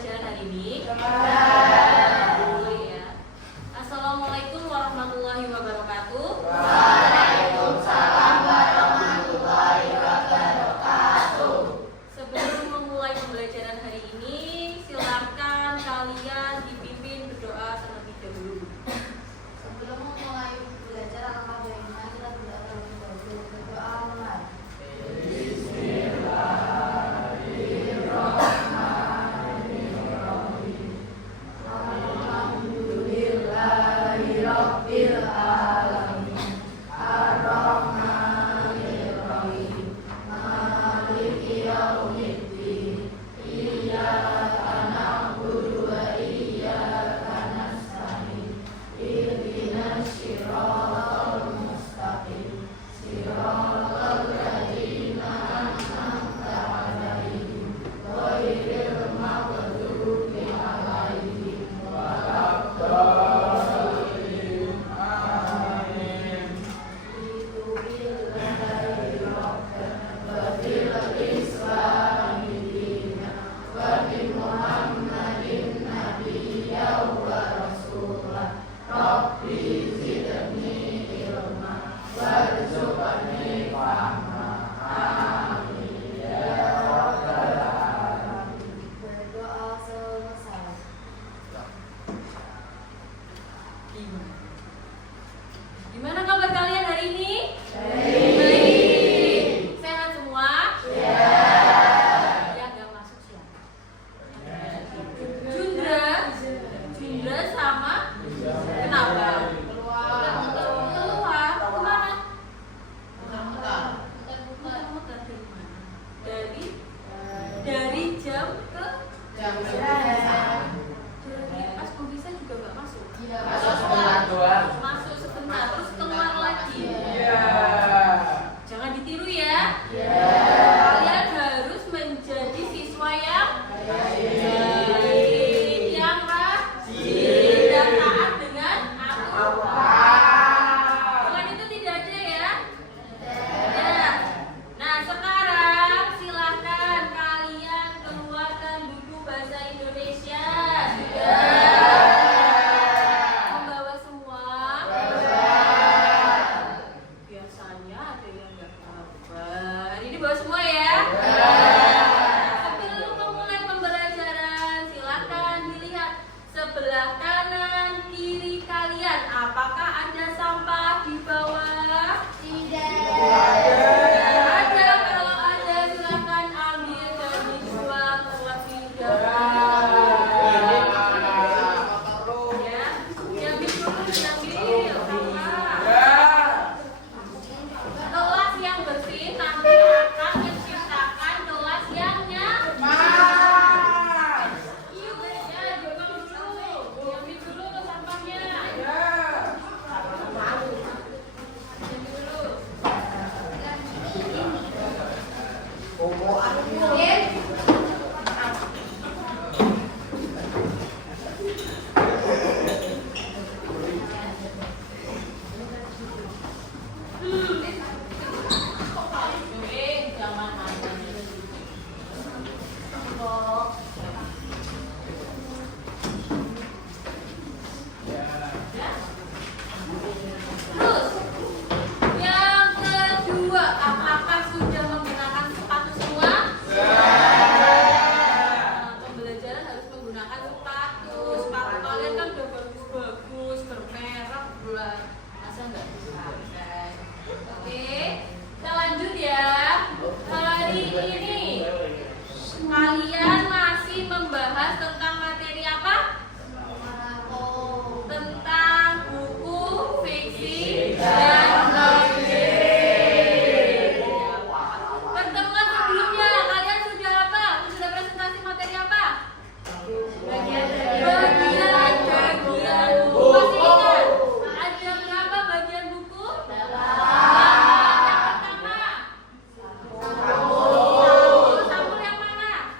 pembelajaran hari ini? Boleh ya. Assalamualaikum warahmatullahi wabarakatuh. Waalaikumsalam warahmatullahi wabarakatuh. Sebelum memulai pembelajaran hari ini, silakan kalian dipimpin berdoa terlebih dahulu. Sebelum memulai belajar alangkah baiknya kita berdoa terlebih dahulu. Berdoa mulai. Alhamdulillahirabbil alamin. Ar-Rahmanir-Rahim. Maliki yaumiddin. Iyyaka na'budu wa iyyaka nasta'in. Ihdinas siratal mustaqim. Siratal ladzina an'amta 'alaihim ghairil maghdubi 'alaihim waladdallin. Amin. Billahi rabbana wa bil islami dina wa bi Muhammadin nabiyya wa rasulah. Rabbi zidni ilma warzuqni fahma. Amin ya rabbal alamin. Berdoa selesai. Gimana kabar kalian hari ini? Baik. Sehat semua? Ya. Ya, gak masuk siapa? Jundra sama? Kenapa? Keluar. Kemana? Muter-muter dari mana? Dari jam ke? Dari pas bisa juga gak masuk? Masuk sebentar, terus keluar lagi. Jangan ditiru ya. Kalian harus menjadi siswa yang baik, yang rajin dan taat dengan aturan. Selain itu tidak ada ya? Ya. Nah, sekarang silahkan kalian keluarkan buku bahasa Indonesia. Sudah membawa semua? Biasanya ada yang nggak bawa. Hari ini bawa semua ya? Sebelum memulai pembelajaran, silakan dilihat sebelah kanan kiri kalian. Apakah ada sampah di bawah? Tidak ada. Kalau ada, silakan ambil dan dibuang terlebih dahulu. Ya, diambil dulu, diambil sampah. Kelas yang bersih nanti akan menciptakan kelas yang nyaman. Iya, diambil dulu sampahnya. Terus, yang kedua, apakah sudah menggunakan sepatu semua? Nah, pembelajaran harus menggunakan sepatu. Sepatu kalian kan udah bagus-bagus, bermerek pula. Masa nggak dipakai? Oke, kita lanjut ya. Hari ini kalian masih membahas tentang materi apa? Tentang buku fiksi dan novel. Pertemuan sebelumnya kalian sudah apa? Sudah presentasi materi apa? Bagian buku. Masih ingat? Ada berapa bagian buku? Yang pertama. Sampul yang mana?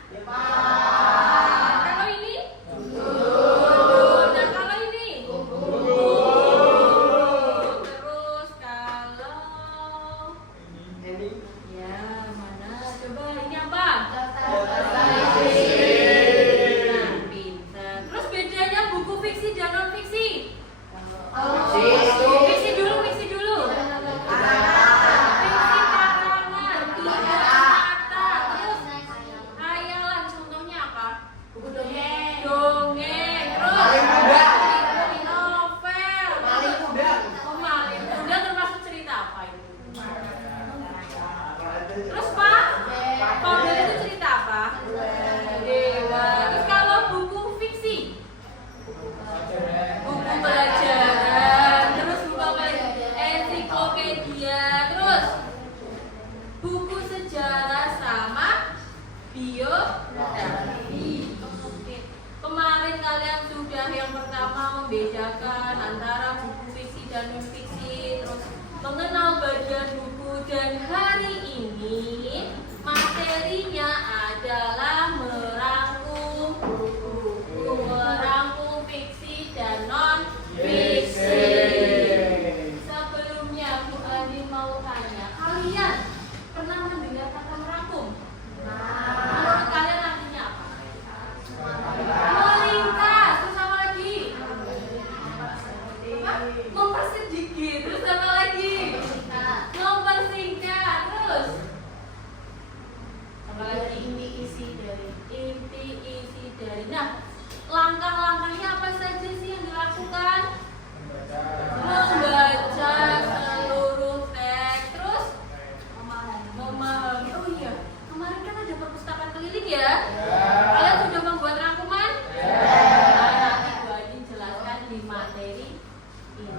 mengenal bagian buku dan hari ini materinya adalah merangkum buku, merangkum fiksi dan non fiksi. Sebelumnya Bu Andi mau tanya, kalian pernah mendengar kata merangkum? Menurut kalian artinya apa? Meringkas, terus apa lagi? Mempersedikit, terus apa lagi? Mempersingkat, terus apa lagi? Inti isi dari. Inti isi dari. Nah, langkah-langkahnya apa saja sih yang dilakukan? Membaca seluruh teks, terus memahami. Oh iya, kemarin kan ada perpustakaan keliling ya? Kalian sudah membuat rangkuman? Nah, nanti Bu Adi jelaskan di materi ini.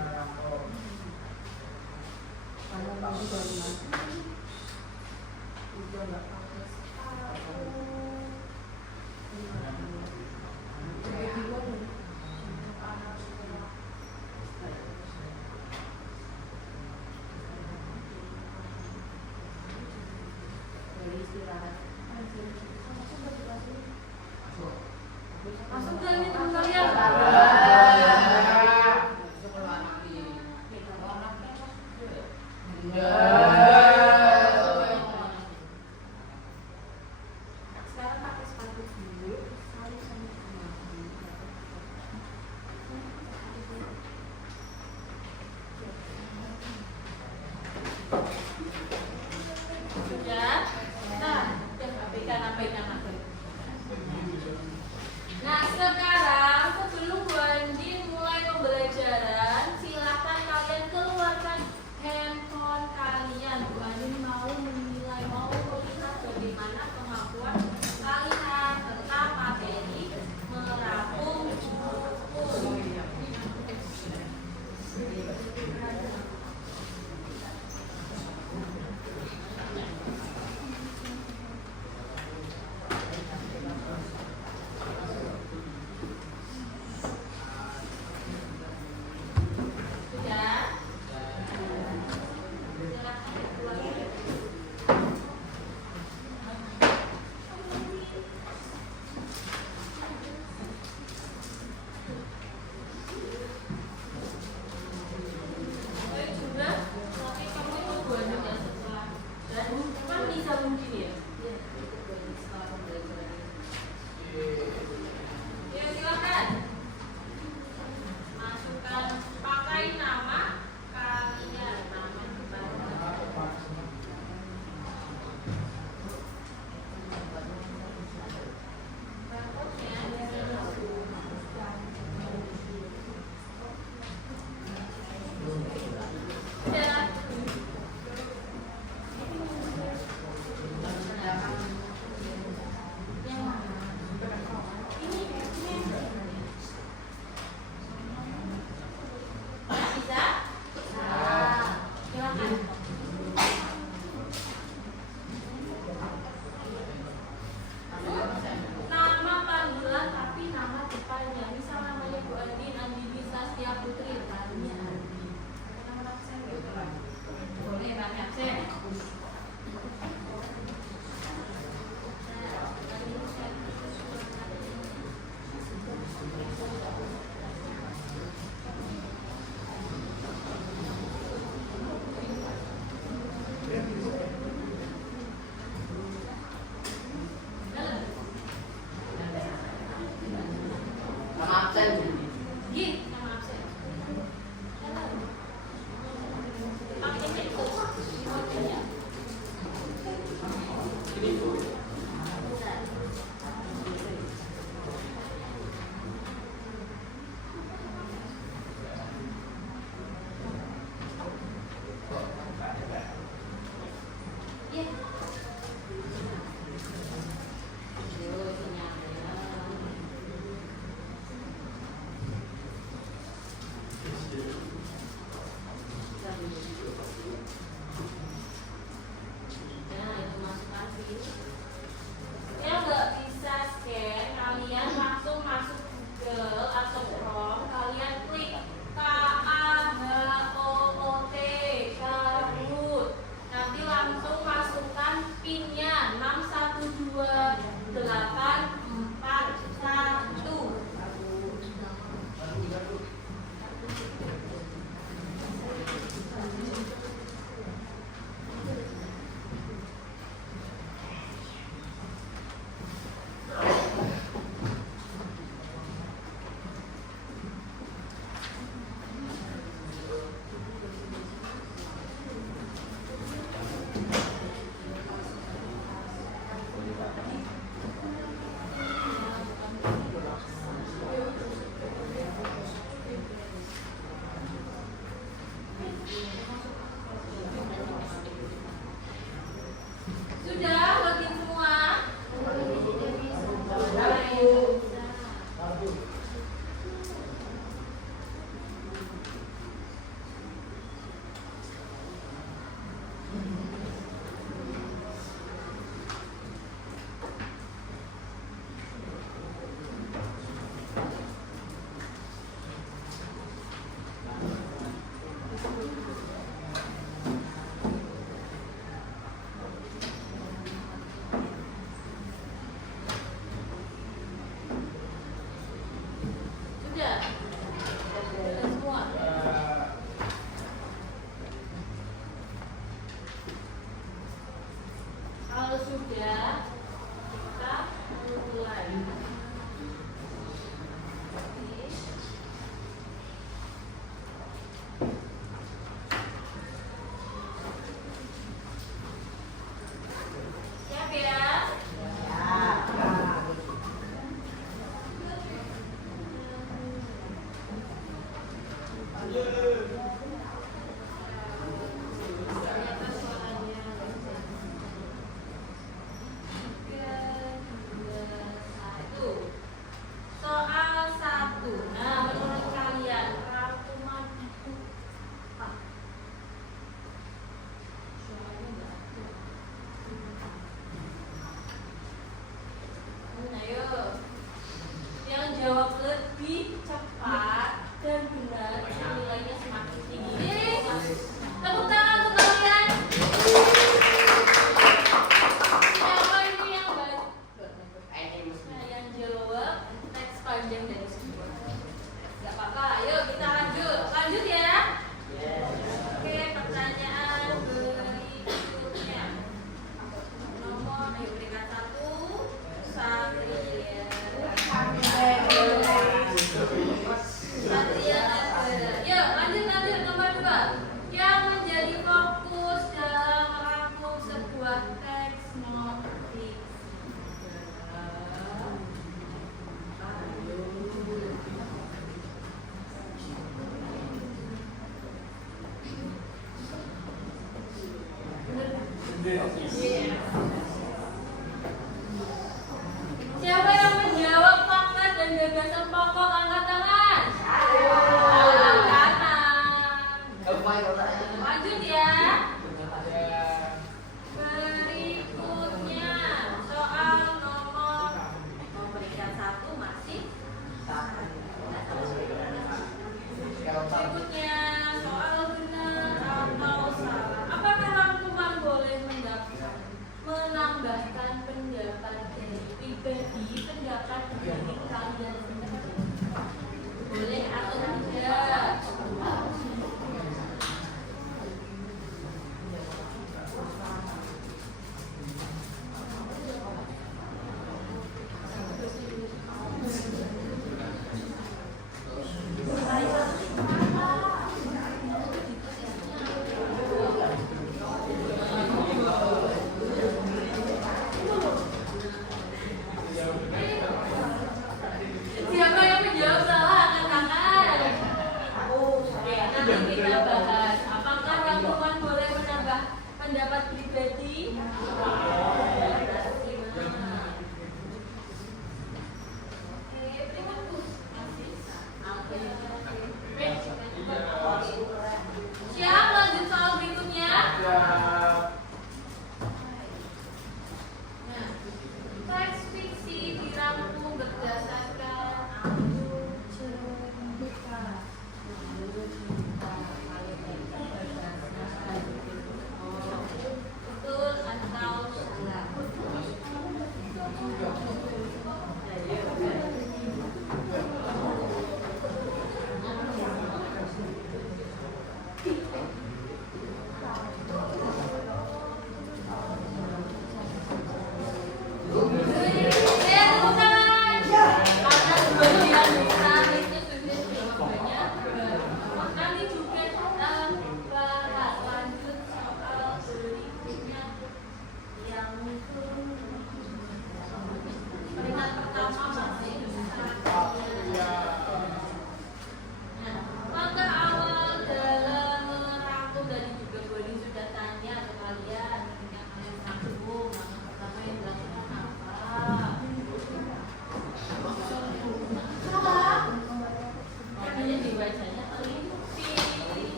Masuk ke ini teman kalian. Sekarang pakai sepatu dulu, salin sama sudah. Nah, abaikan. Nah, sekarang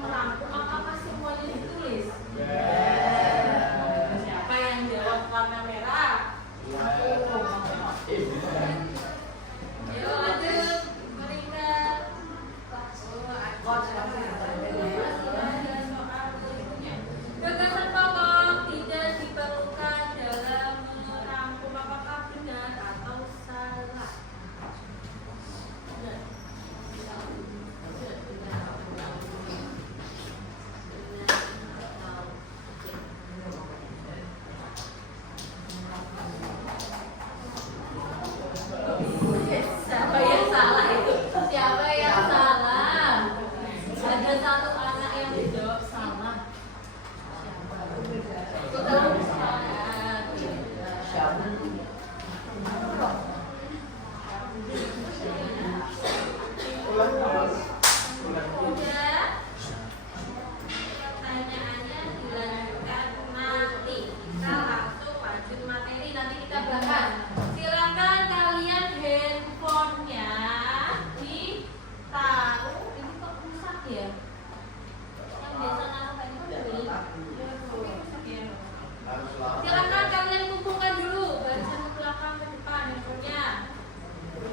merangkum apakah semuanya ditulis? Siapa yang jawab warna merah? Ayo lanjut, berikan. Gagasan pokok tidak diperlukan dalam merangkum apakah benar atau salah. Benar. Siapa yang salah itu? Siapa yang salah? Ada satu anak yang dijawab salah. Siapa? Tahu udah. Pertanyaannya dilanjutkan nanti. Kita langsung lanjut materi, nanti kita bahas. Silakan kalian handphonenya ditaruh. Ini kok rusak ya? Yang biasa naruh handphone dari rusak ya. Silakan kalian kumpulkan dulu barisan ke belakang ke depan handphonenya.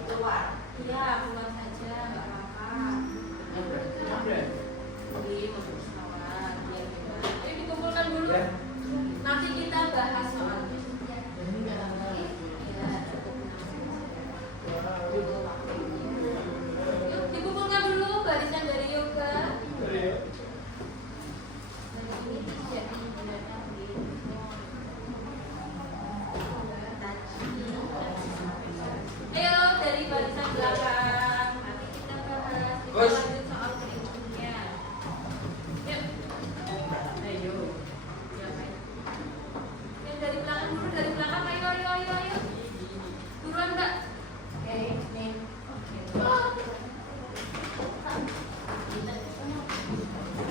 Keluar. Iya, keluar saja, nggak apa-apa. Ayo dikumpulkan dulu. Nanti kita bahas soalnya. Yuk dikumpulkan dulu barisan dari yoga. Ayo dari barisan belakang. Nanti kita bahas. Kita lanjut soal berikutnya. Yuk. Ayo. Yang dari belakang dulu, dari belakang. Ayo. Buruan, Mbak. Oke, nih.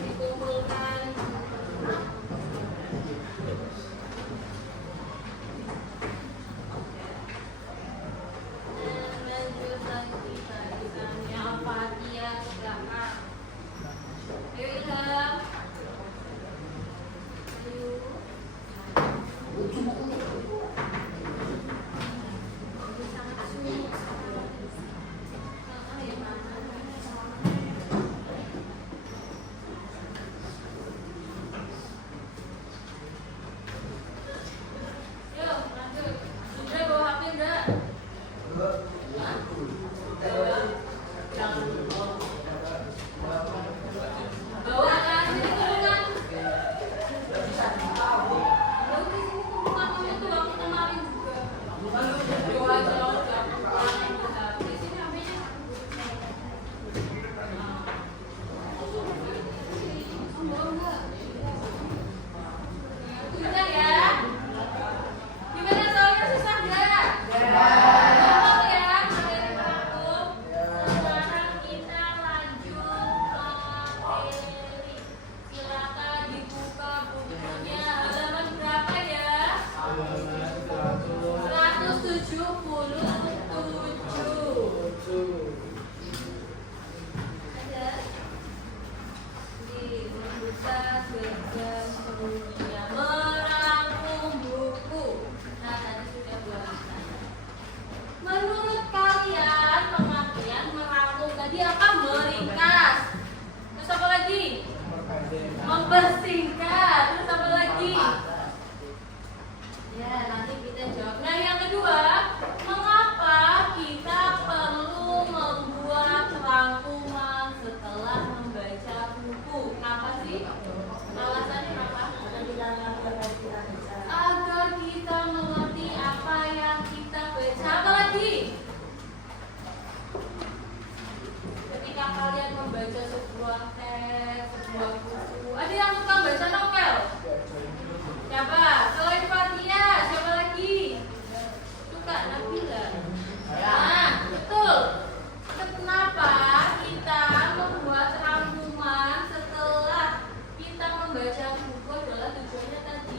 Dikumpulkan. Lanjut lagi barisannya Fatia ke belakang. Ayo Ilham. Ayo. Sangat sulit. Yuk, lanjut. Sudah bawa HP enggak? Bawa kan, sini kumpulkan. Bawa ke sini kumpulkan itu waktu kemarin juga. Bawa jauh di sini HP-nya. Bawa enggak? Sudah ya? Gimana soalnya susah enggak? Gampang ya, materi merangkum. Sekarang kita lanjut materi. Silakan dibuka bukunya. Halaman berapa ya? 177. Ada? Di membuka gagas dunia merangkum buku. Nah, tadi sudah buat. Menurut kalian pengertian merangkum tadi apa? Meringkas. Terus apa lagi? Mempersingkat. Terus apa lagi? Ya, nanti kita jawab. Nah, yang kedua, mengapa kita perlu membuat rangkuman setelah membaca buku? Kenapa sih? Alasannya kenapa? Agar kita mengerti apa yang kita baca. Apa lagi? Ketika kalian membaca sebuah teks, sebuah buku, ada yang suka baca novel? Siapa? Selain Fatia, siapa lagi? Suka Nabila. Nah, betul. Kenapa kita membuat rangkuman setelah kita membaca buku adalah tujuannya tadi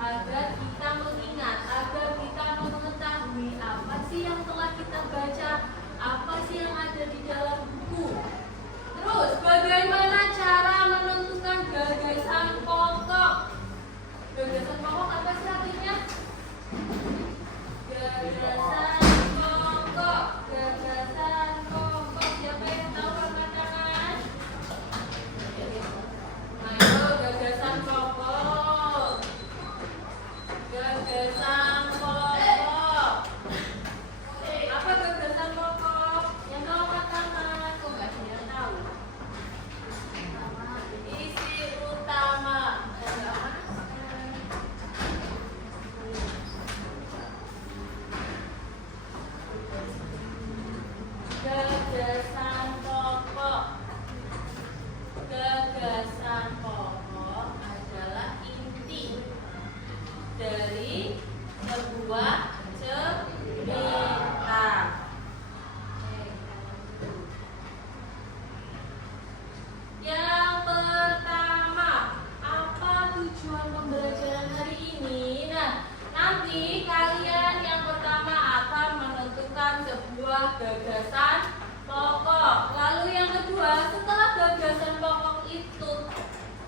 agar kita mengingat, agar kita mengetahui apa sih yang telah kita baca, apa sih yang ada di dalam buku. Terus, bagaimana cara gagasan pokok. Gagasan pokok apa sih artinya? Gagasan pokok. Gagasan pokok. Siapa yang tahu angkat tangan? Ayo, gagasan pokok. Gagasan pokok. Apa gagasan pokok? Yang tahu angkat tangan. Kok nggak ada yang tahu? Isi utama. Gagasan pokok. Gagasan pokok adalah inti dari sebuah cerita. Yang pertama, apa tujuan pembelajaran hari ini? Nah, nanti kalian yang pertama akan menentukan sebuah gagasan pokok. Lalu yang kedua, setelah gagasan pokok itu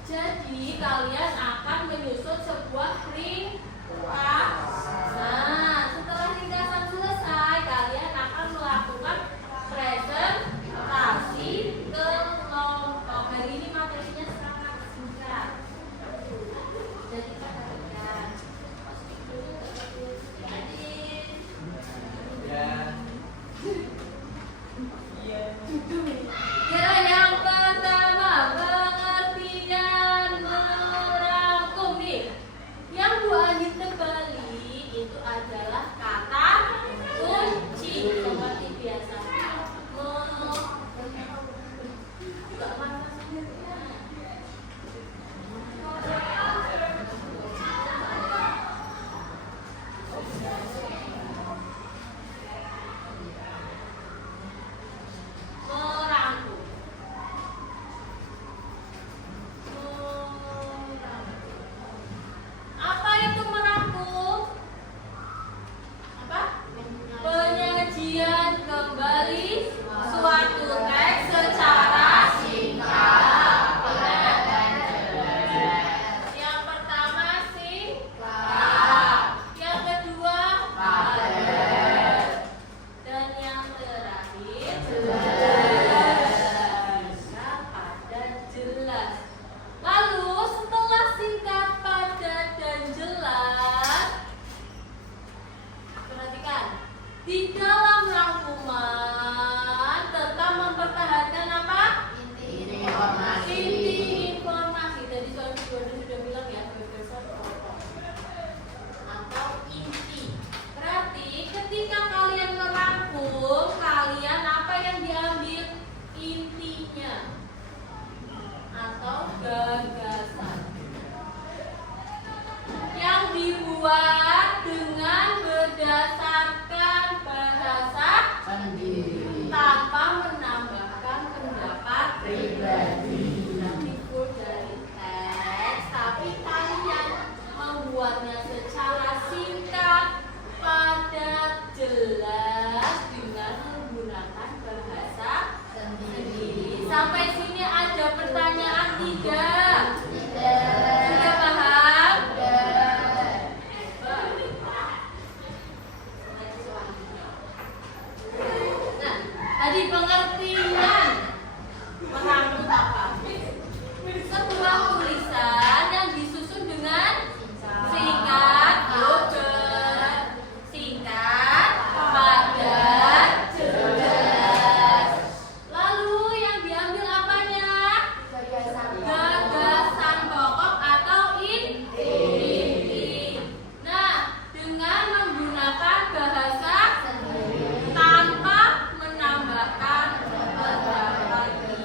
jadi kalian akan menyusun sebuah ringkasan. Nah, setelah ringkasan selesai, kalian akan melakukan presentasi kelompok. Hari ini materinya sangat singkat. Jadi perhatikan. Ya, yang pertama, pengertian merangkum nih. Yang Bu Andi terbalik itu adalah kata kunci seperti biasa. Merangkum. Apa itu merangkum? Apa? Penyajian kembali suatu teks secara singkat, padat, dan jelas. Yang pertama singkat, yang kedua padat, dan yang terakhir jelas. Padat, jelas. Lalu setelah singkat, padat, dan jelas, perhatikan, di dalam rangkuman tetap mempertahankan apa? Inti informasi. Tadi soal sudah bilang ya, gagasan pokok atau inti. Berarti ketika kalian merangkum, kalian apa yang diambil? Intinya atau gagasan yang dibuat dengan berdasarkan bahasa tanpa menambahkan pendapat pribadi. Nanti full dari teks, tapi kalian membuatnya secara singkat, padat, jelas dengan menggunakan bahasa sendiri. Sampai sini ada pertanyaan tidak? Sudah paham? Nah, tadi pengertian merangkum apa? Sebuah tulisan yang disusun dengan singkat, singkat, padat, jelas. Lalu yang diambil apanya? Gagasan pokok atau inti. Nah, dengan menggunakan bahasa tanpa menambahkan pendapat pribadi.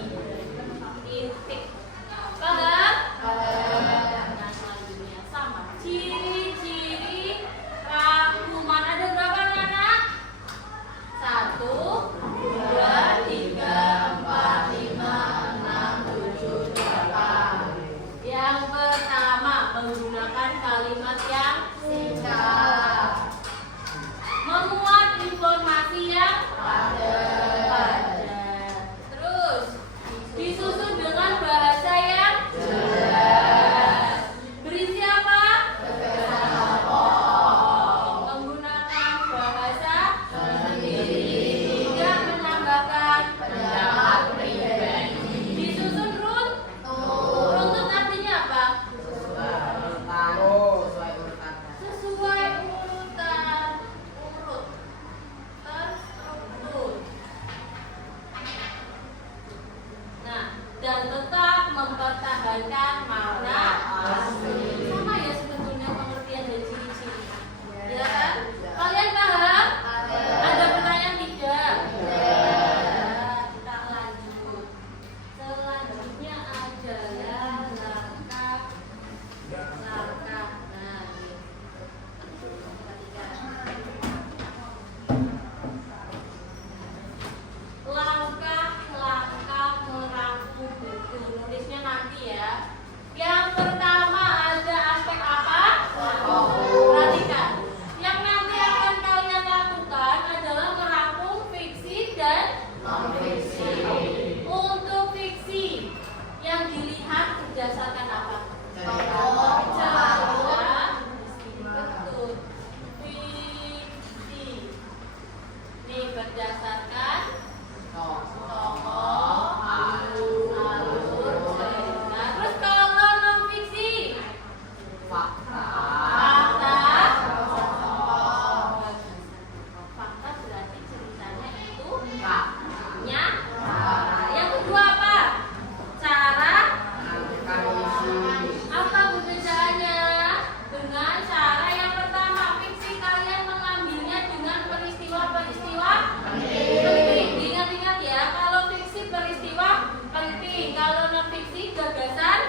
berdasarkan tokoh, alur cerita. Terus kalau non fiksi, fakta. Fakta berarti ceritanya itu nyata. Yang kedua apa? Cara. Apa perbedaannya dengan cara yang pertama? Fiksi kalian mengambilnya dengan peristiwa-peristiwa penting. Ingat-ingat ya, kalau fiksi peristiwa penting, kalau non fiksi gagasan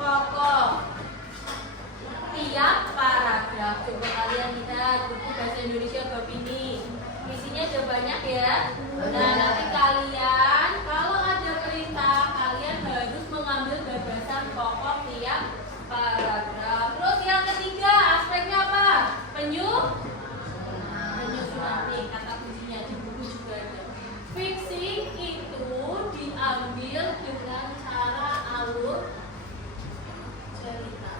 pokok. Tiap paragraf, coba kalian lihat buku bahasa Indonesia bab ini, isinya ada banyak ya. Nah, nanti kalian kalau ada perintah, kalian harus mengambil gagasan pokok tiap paragraf. Terus yang ketiga, aspeknya apa? Penyusunan. Nih, kata kuncinya di buku juga ada. Fiksi itu diambil dengan cara alur cerita.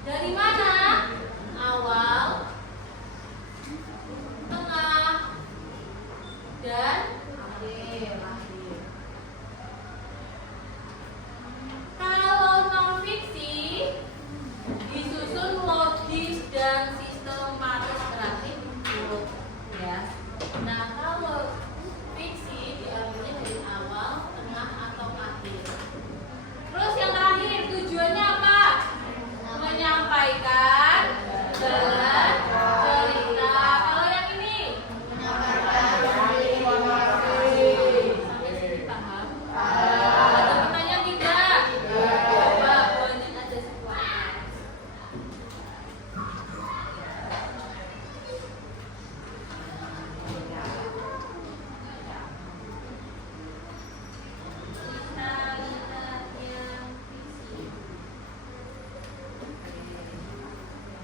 Dari mana? Awal, tengah, dan akhir. Kalau non fiksi disusun logis dan sistematis, berarti buruk ya. Nah, kalau fiksi diambilnya dari awal, tengah, atau akhir. Terus yang terakhir, tujuannya apa? Menyampaikan jalan cerita. Kalau yang ini sampai sini paham? Ada pertanyaan tidak? Coba buatin aja semuanya. Kita lihat yang fiksi.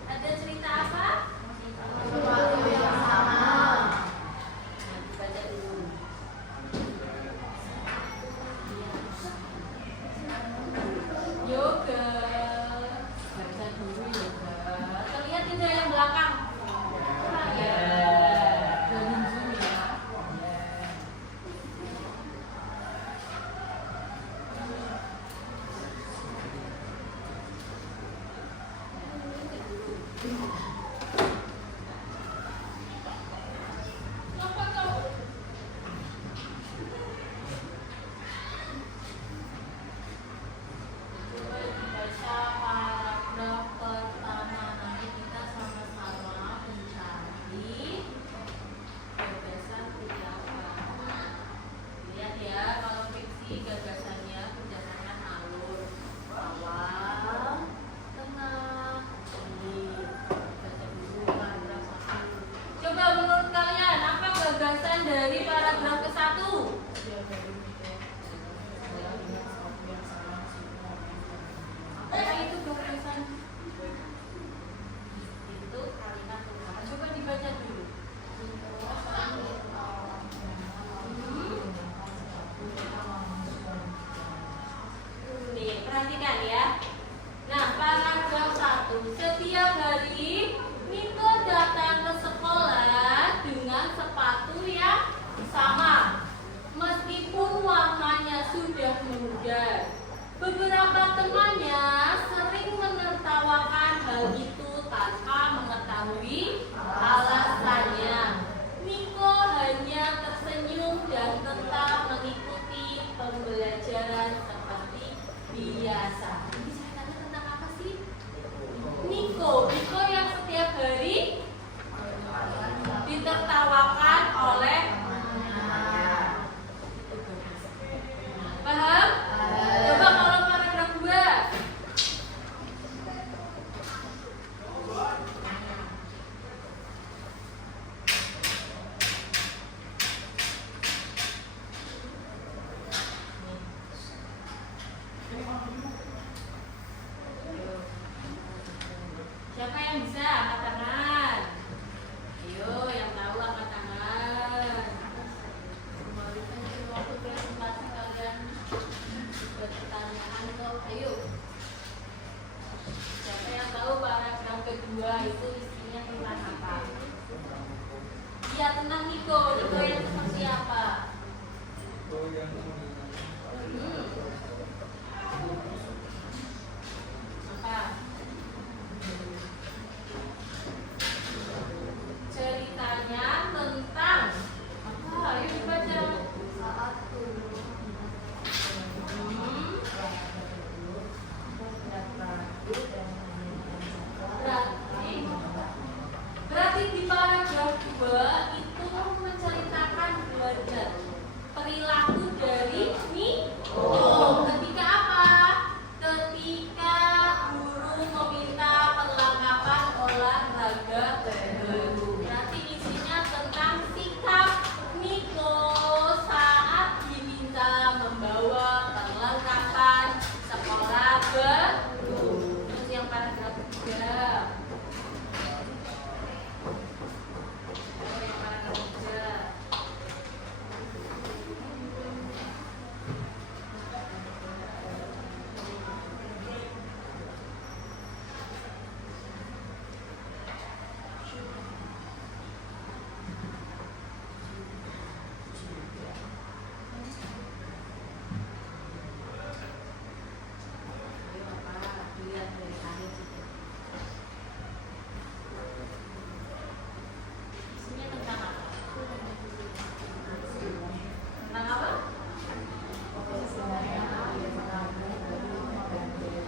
Ada cerita apa? Sesuatu yang sama. Baca dulu. Yoga. Baca dulu yoga. Terlihat tidak yang belakang? Ya. Jangan zoom ya. Kenapa kau? Coba dibaca paragraf pertama. Nanti kita sama-sama mencari gagasan tiap paragraf. Lihat ya, kalau fiksi gagasannya berdasarkan alur awal, tengah, akhir. Baca dulu paragraf 1. Coba menurut kalian apa gagasan dari paragraf ke-1? Apa itu gagasan? Itu kalimat utama. Coba dibaca dulu. Nih, perhatikan ya. Nah, paragraf 1. Setiap hari Niko datang ke sekolah dengan sepatu yang sama, meskipun warnanya sudah memudar. Beberapa temannya sering menertawakan hal itu tanpa mengetahui alasannya. Niko hanya tersenyum dan tetap mengikuti pembelajaran seperti biasa. Ini ceritanya tentang apa sih? Niko yang setiap hari ditertawakan oleh paham? Coba kalau paragraf 2. tentang Niko. Niko yang seperti apa? Apa? Ceritanya tentang apa? Ayo dibaca. Saat dulu Berarti di paragraf 2 itu menceritakan belajar perilaku dari Niko. Ketika apa? Ketika guru meminta perlengkapan olahraga baru. Berarti isinya tentang sikap Niko saat diminta membawa perlengkapan sekolah baru. Terus yang paragraf 3. Isinya tentang apa? Tentang apa?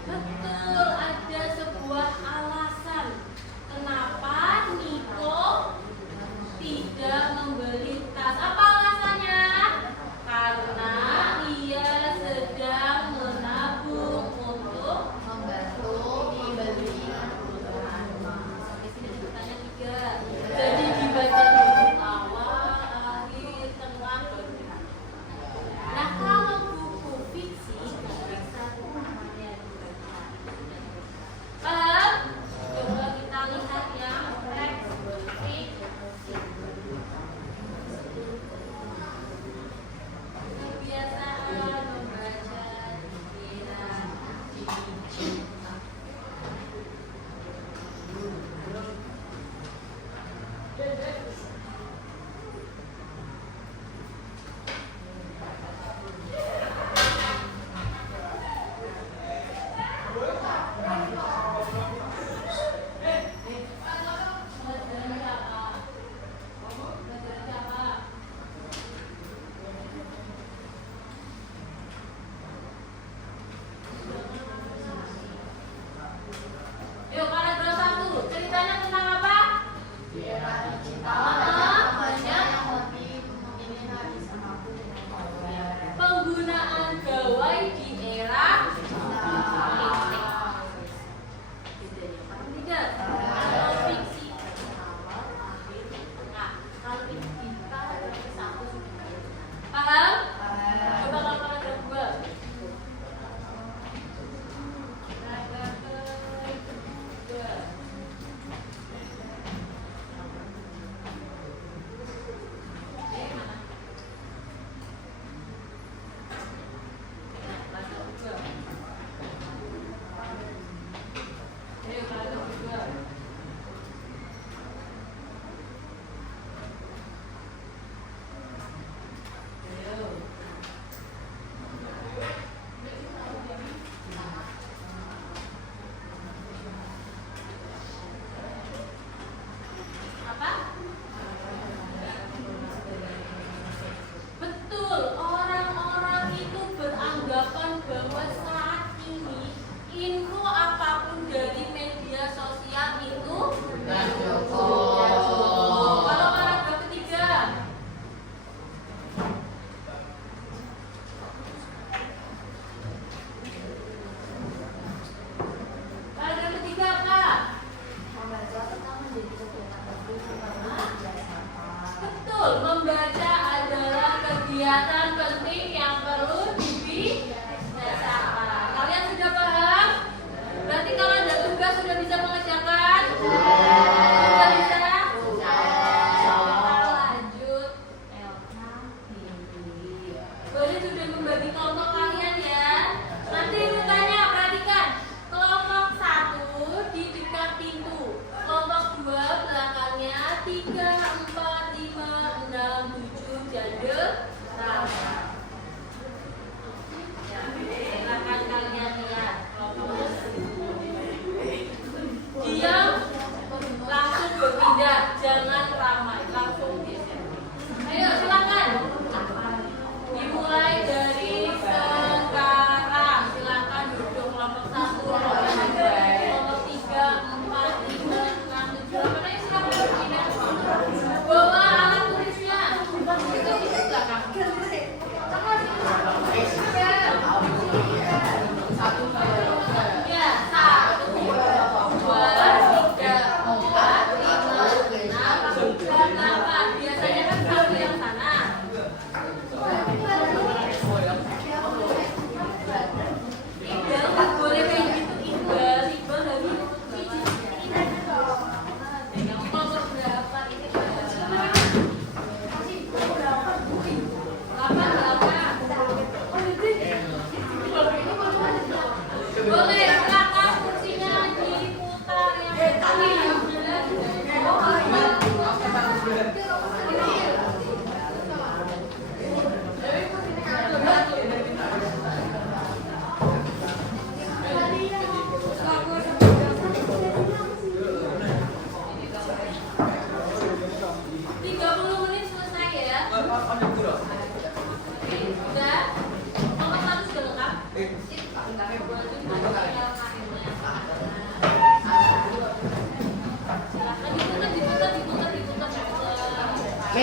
Betul, ada sebuah alasan kenapa Niko tidak membeli tas. Apa alasannya? Karena ia sedang menabung untuk membantu membeli sampai sini ceritanya 3. Jadi dibaca dulu awal, akhir, tengah, baru. Nah, kalau buku fiksi bagian 1 namanya dibaca. Paham? Coba kita lihat yang teks fiksi. Kebiasaan membaca pikiran cicit. Yuk, paragraf 1. Ceritanya tentang apa? Penggunaan gawai di era tidak. Kalau fiksi awal, akhir, tengah. Kalau ini paragraf 1 sudah. Paham? Coba kalau paragraf 2. Paragraf 2. Mana? Paragraf 2. Ayo, paragraf 2. Ayo. Apa? Betul, orang-orang itu beranggapan bahwa saat ini info apapun dari media sosial itu Kalau paragraf 3. Paragraf 3 apa? membaca tentang menjadi kegiatan bagus karena biasa. Betul, membaca adalah kegiatan penting yang perlu dibiasakan. Kalian sudah paham? Berarti kalau ada tugas sudah bisa mengerjakan? Sudah bisa? Kita lanjut Boleh sudah membagi kelompok kalian ya. Nanti rutanya perhatikan. Kelompok 1 di dekat pintu. Kelompok 2 belakangnya 3, 4, 5,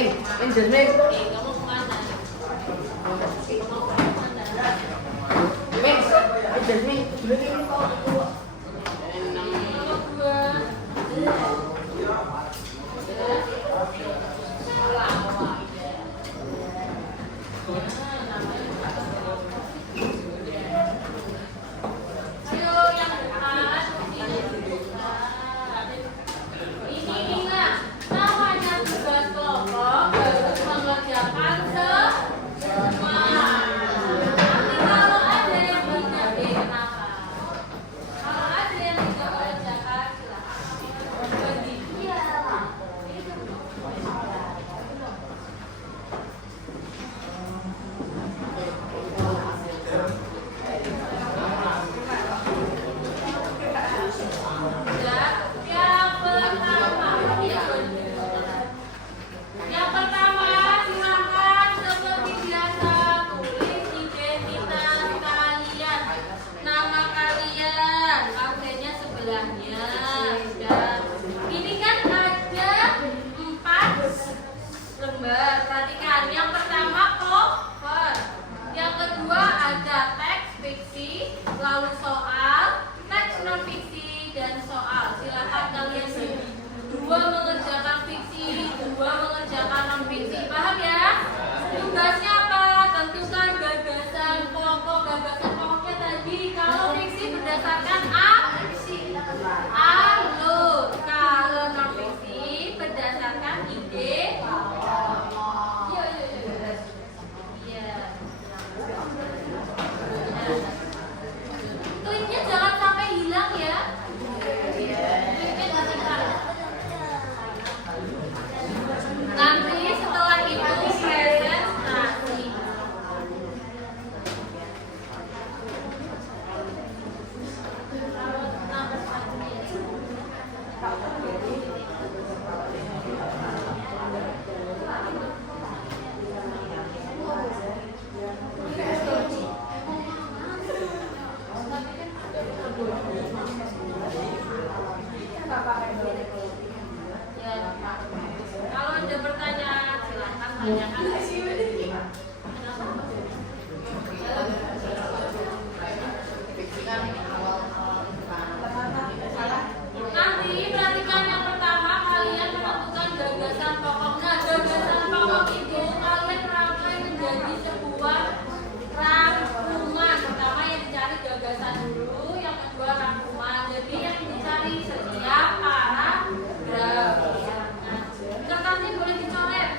Jasmine. Kamu kemana? Kamu kemana? Jasmine. Perhatikan, yang pertama cover, yang kedua ada teks fiksi, lalu soal, teks non fiksi dan soal. Silakan kalian bagi dua mengerjakan fiksi, dua mengerjakan non fiksi. Paham ya? Tugasnya apa? Tentukan gagasan pokoknya tadi. Kalau fiksi berdasarkan alur, kalau non fiksi berdasarkan ide. Kliknya jangan sampai hilang ya. Kliknya jangan hilang. Nanti setelah itu presentasi. Kalau ada pertanyaan silakan tanyakan. Nanti perhatikan yang pertama kalian menentukan gagasan pokok. Nah, gagasan pokok itu kalian rangkai menjadi sebuah rangkuman. Pertama yang dicari gagasan dulu, yang kedua rangkuman. Jadi yang dicari setiap paragraf. Kertasnya boleh dicoret.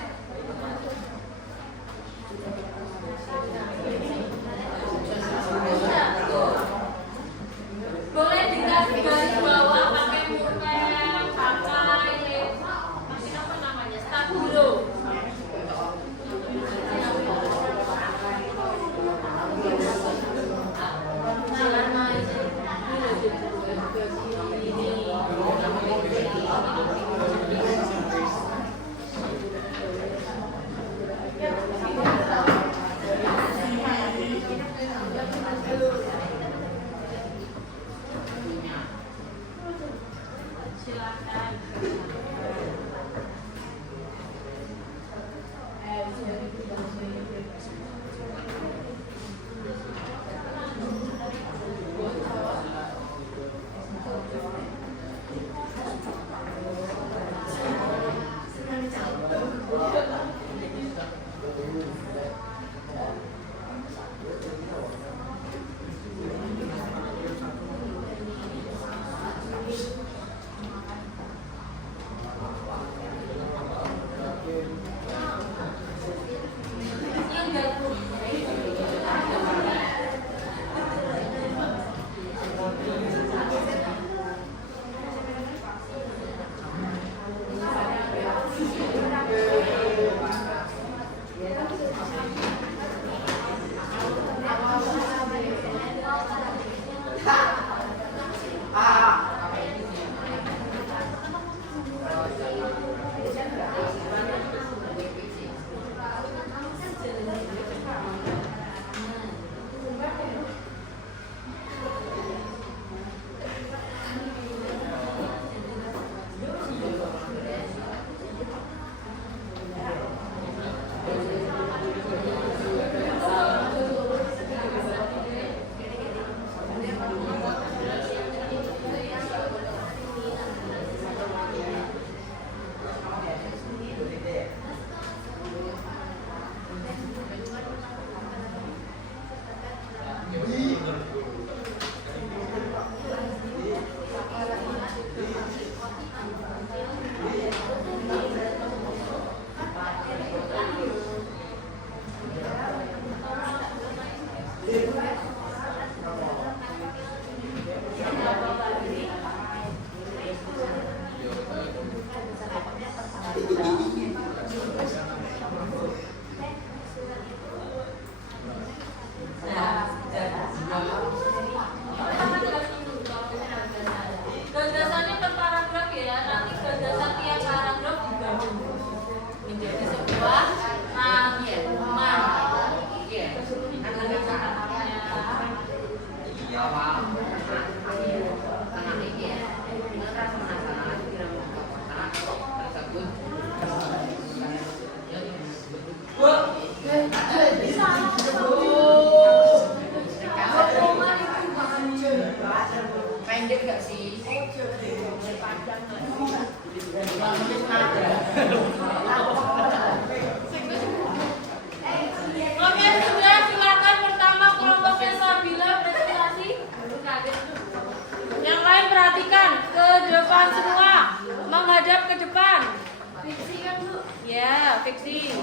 fiksi.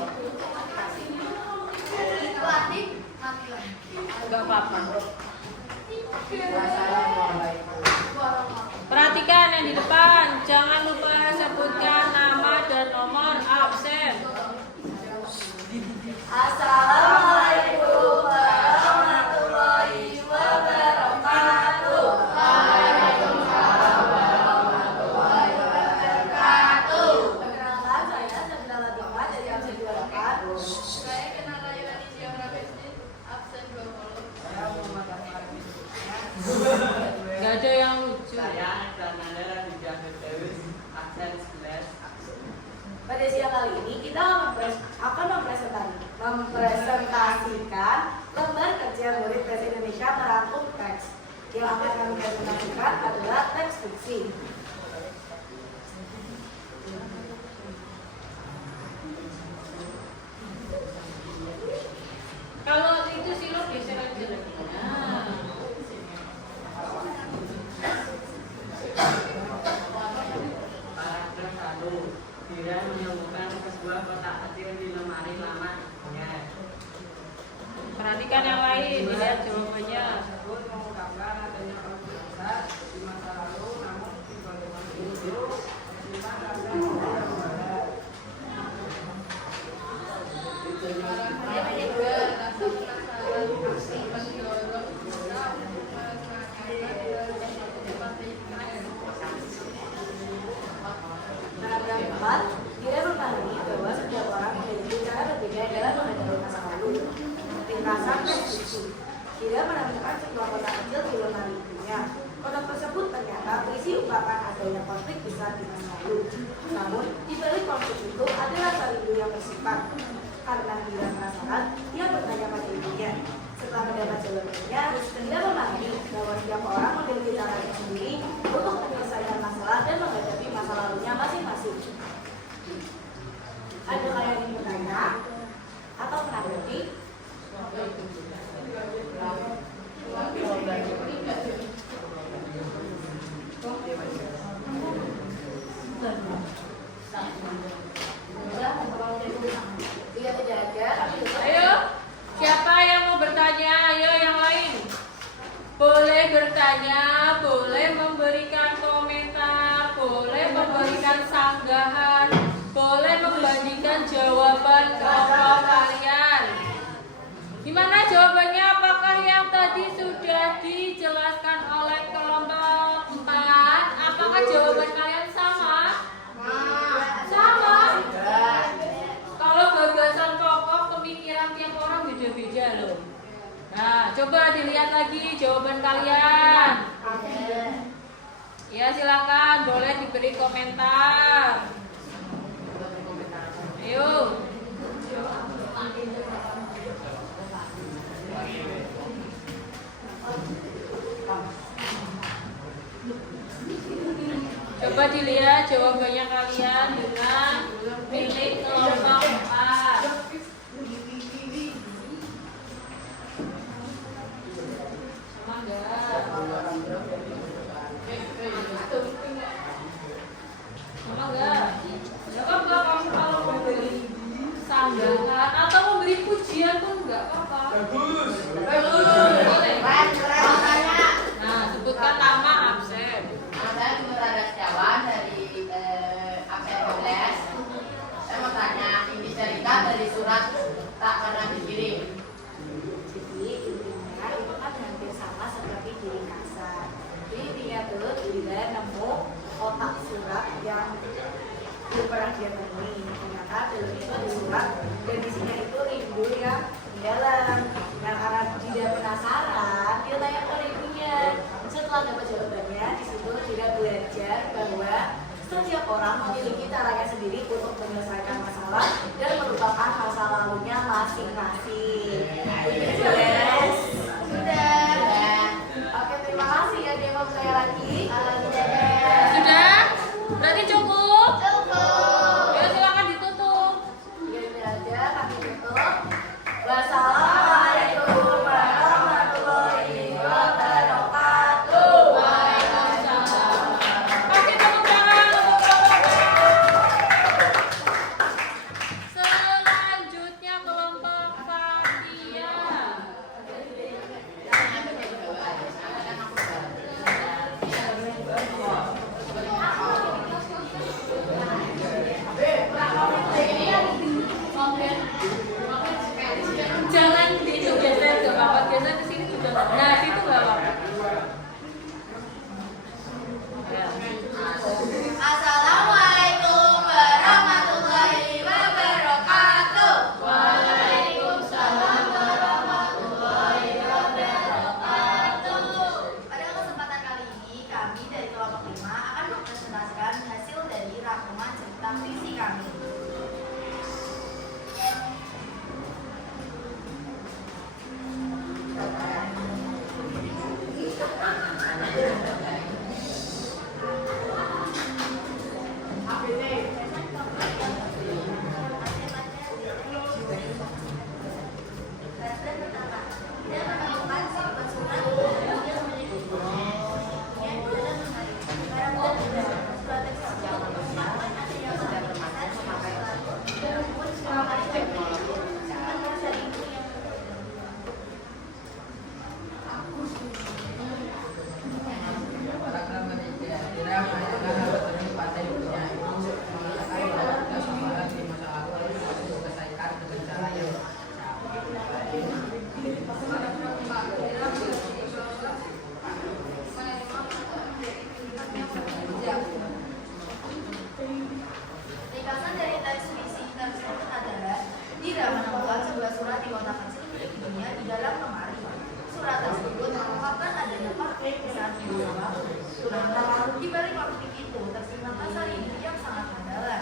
Itu adik mati lah. Enggak apa-apa. Assalamualaikum. Perhatikan yang di depan. Jangan lupa sebutkan nama dan nomor absen. Assalamualaikum warahmatullahi wabarakatuh. Waalaikumsalam warahmatullahi wabarakatuh. Perkenalkan, saya Sabila Latifah dari absen 28. Saya kenal Layani Ziara Bestin, absen 20. Saya Muhammad Ahmad. Gak ada yang lucu. Saya Prananda Dijahit Dewis, absen 11. Pada siang kali ini kita akan mempresentasikan lembar kerja murid Bahasa Indonesia merangkum teks. Yang akan kami presentasikan adalah teks fiksi. Kalau itu sih lo geser aja lagi. Nah. Paragraf 1. Dira menemukan sebuah kotak kecil di lemari lamanya. Perhatikan yang lain, dilihat jawabannya. Tersebut mengungkapkan adanya konflik besar di masa lalu, namun di bagaimana itu tersimpan rasa yang berbeda. Harapannya juga rasa penasaran aksi mendorong kita untuk menanyakan seperti Paragraf 4, Dira memahami bahwa setiap orang memiliki cara berbeda dalam menghadapi masa lalu. Ringkasan teks fiksi. Dira menemukan sebuah kotak kecil di lemari ibunya. Kotak tersebut ternyata berisi ungkapan adanya konflik besar di masa lalu. Namun, di balik konflik itu ada rasa rindu yang bersifat. Karena Dira penasaran, dia bertanya pada ibunya. Setelah mendapat jawabannya, Dira memahami bahwa setiap orang memiliki caranya sendiri untuk menyelesaikan masalah dan menghadapi masa lalunya masing-masing. Adakah yang ingin bertanya atau menanggapi? Jika tidak ada, kami tutup. Ayo, siapa yang mau bertanya? Ayo yang lain. Boleh bertanya, boleh memberikan komentar, boleh memberikan sanggahan, boleh membandingkan jawaban kelompok kalian. Gimana jawabannya? Apakah yang tadi sudah dijelaskan oleh kelompok 4? Apakah jawaban kalian sama? Sama. Kalau gagasan pokok pemikiran tiap orang beda-beda loh. Nah, coba dilihat lagi jawaban kalian. Ya, silakan boleh diberi komentar. Ayo. Coba dilihat jawabannya kalian dengan milik kelompok 4. Sama enggak? Sama enggak? Ya kan enggak kamu kalau memberi sanggahan atau memberi pujian pun enggak apa-apa. Bagus. Boleh. Nah, sebutkan nama absen. Saya Nurada Setiawan dari absen 12. Saya mau tanya, ini cerita dari surat tak pernah dikirim. Jadi intinya itu kan hampir sama seperti di ringkasan. Jadi intinya tuh Dira nemu kotak surat yang belum pernah dia temui. Ternyata dalam itu ada surat dan isinya itu rindu yang mendalam. Nah karena dia penasaran, dia tanya ke ibunya. Setelah dapat jawabannya, di situ Dira belajar bahwa setiap orang memiliki caranya sendiri untuk menyelesaikan masalah dan melupakan masa lalunya masing-masing. Yes. Sudah. Oke, terima kasih ya. Dia mau saya lagi. Sudah? Berarti cukup? Cukup. Ya, silakan ditutup. Gini aja, kami tutup. Wassalamualaikum warahmatullahi wabarakatuh. Waalaikumsalam. Kasih tepuk tangan untuk kelompok 4. menemukan sebuah surat di kotak kecil milik ibunya di dalam lemari. Surat tersebut mengungkapkan adanya konflik di saat lalu. Di balik konflik itu tersimpan asal ibu yang sangat mendalam.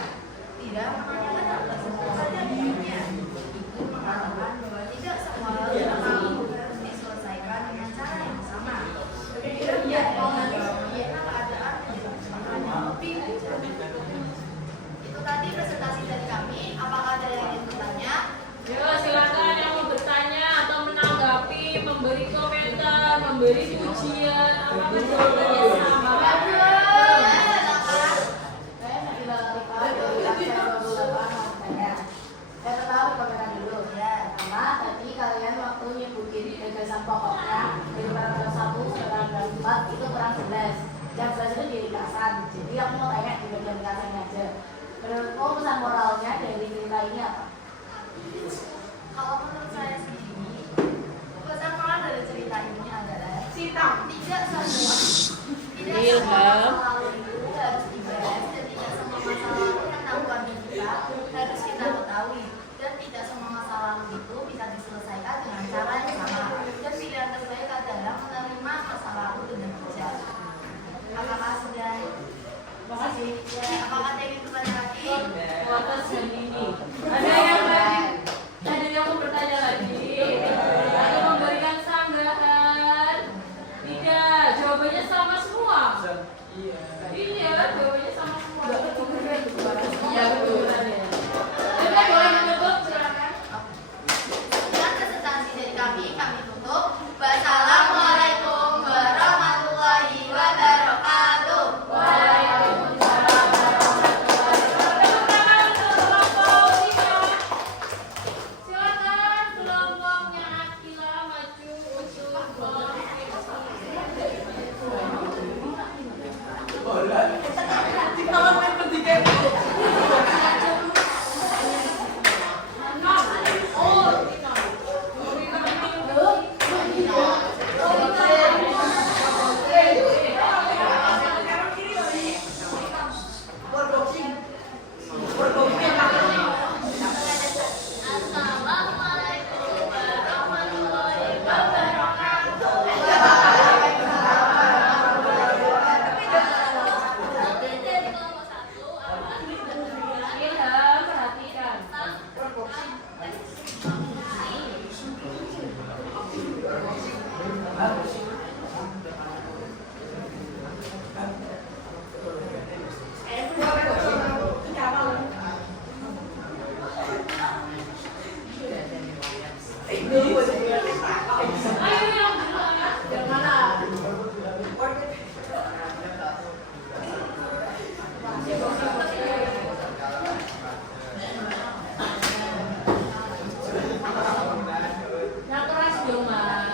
Tidak menanyakan hal tersebut saja dirinya. Ibu mengatakan bahwa tidak semua hal yang harus diselesaikan dengan cara yang sama. Begitu dia keadaan hanya lebih aja. Itu tadi presentasi dari kami. Apakah ada yang ingin bertanya? Yo, silakan yang mau bertanya atau menanggapi, memberi komentar, memberi pujian, apapun jawabannya sama. Saya pertama komentar dulu ya. Pertama, tadi kalian waktu nyebutin gagasan pokoknya dari paragraf 1 sampai paragraf 4 itu kurang jelas. Yang jelas itu di ringkasan. Jadi aku mau tanya di bagian ringkasannya aja. Menurutmu pesan moralnya dari cerita ini apa? Kalau menurut saya sendiri, pesan moral dari cerita ini adalah tidak semua masa lalu itu harus dibahas dan tidak semua masa lalu tentang keluarga kita harus kita ketahui dan tidak semua masa lalu itu bisa diselesaikan dengan cara yang sama dan pilihan terbaik adalah menerima masa lalu dengan bijak. Apakah sudah? Makasih. Ya, apakah ada yang bertanya lagi? Atas dan ini. Ada yang mau bertanya lagi? Atau memberikan sanggahan? Tidak, jawabannya sama semua. Iya, jawabannya sama semua. Iya, betul. Kita boleh menutup, silakan. Dengan presentasi dari kami tutup. Wassalamualaikum warahmatullahi wabarakatuh. Silakan kelompoknya Akila maju untuk Assalamualaikum warahmatullahi wabarakatuh. Dari kelompok 1 apa? Ilham, perhatikan. Ayo yang duluan. Yang mana? Yang keras dong, Mas.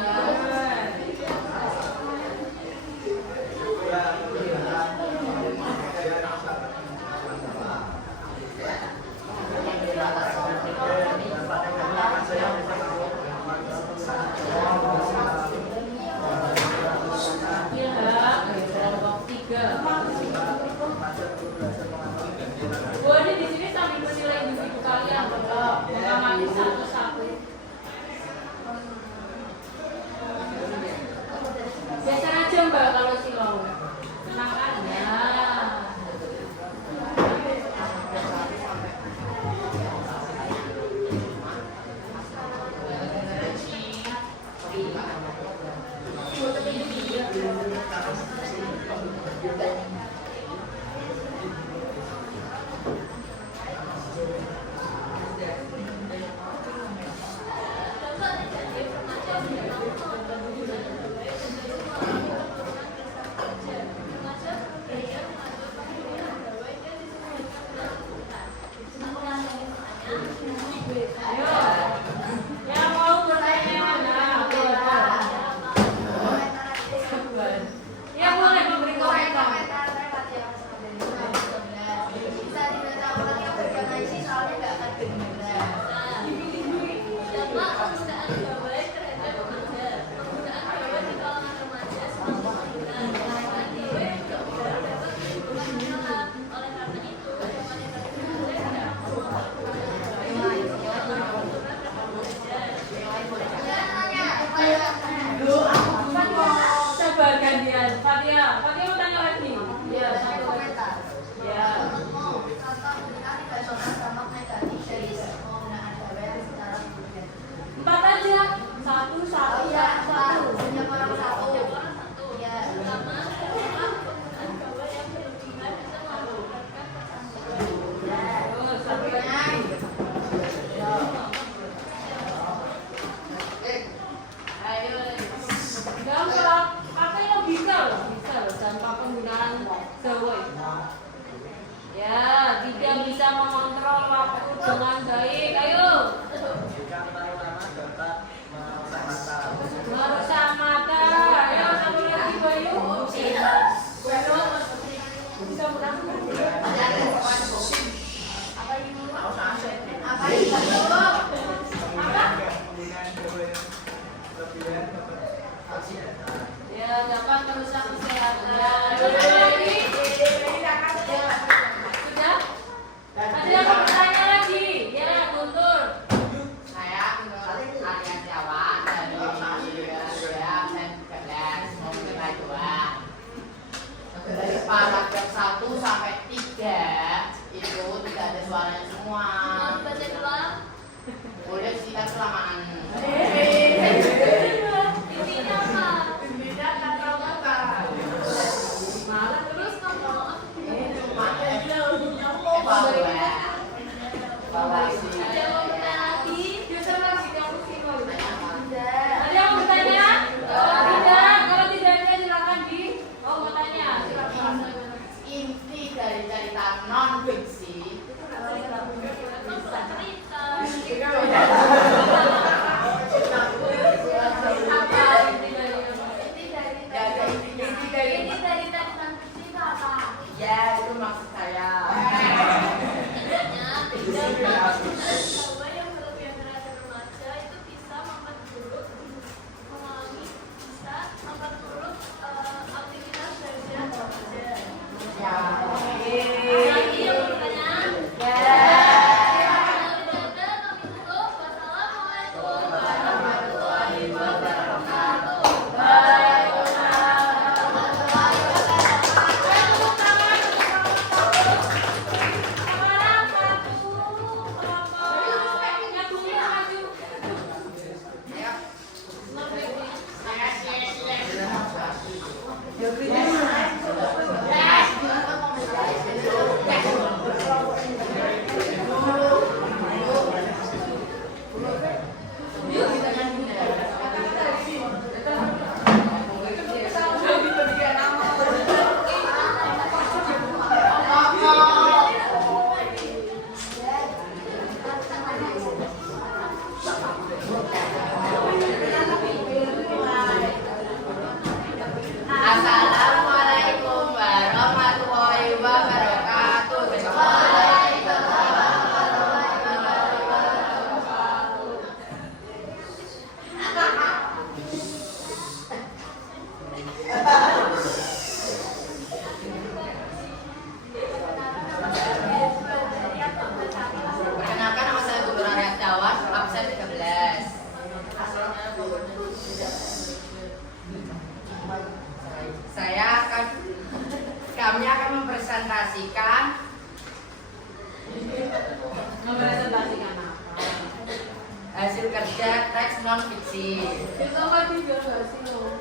hasil kerja teks non fiksi. Kita lagi biar nggak sih lo.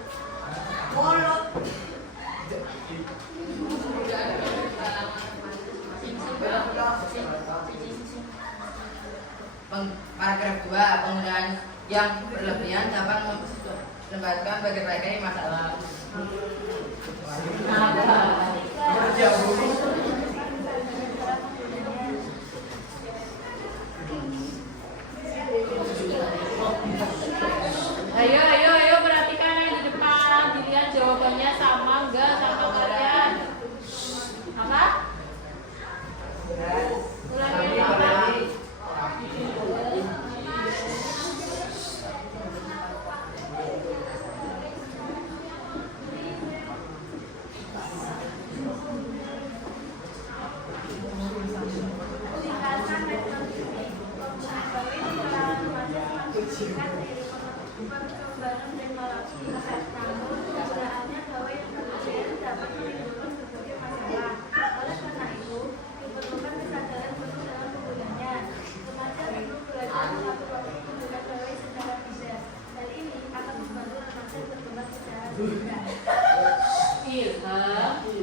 Mulut. Paragraf 2, penggunaan yang berlebihan dapat menyebabkan berbagai masalah. Ayo perhatikan yang di depan. Dilihat jawabannya sama enggak sama kalian? Apa? Ulangi yang depan.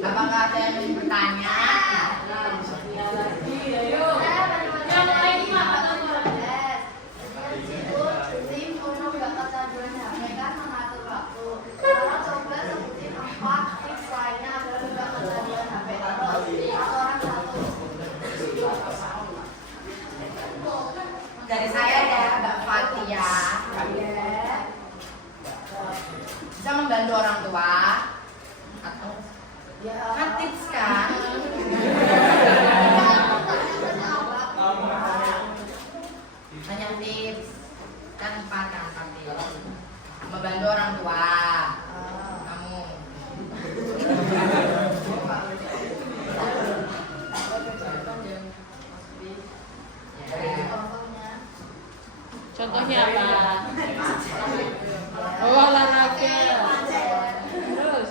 Apakah ada yang ingin bertanya? Ayo. Yang lain mah atau Dari saya ada Mbak Fatia. Bisa membantu orang tua atau kan tips kan? Tanya tips kan 4 kan tips. Membantu orang tua. Kamu. contohnya apa? Oh, olahraga. Terus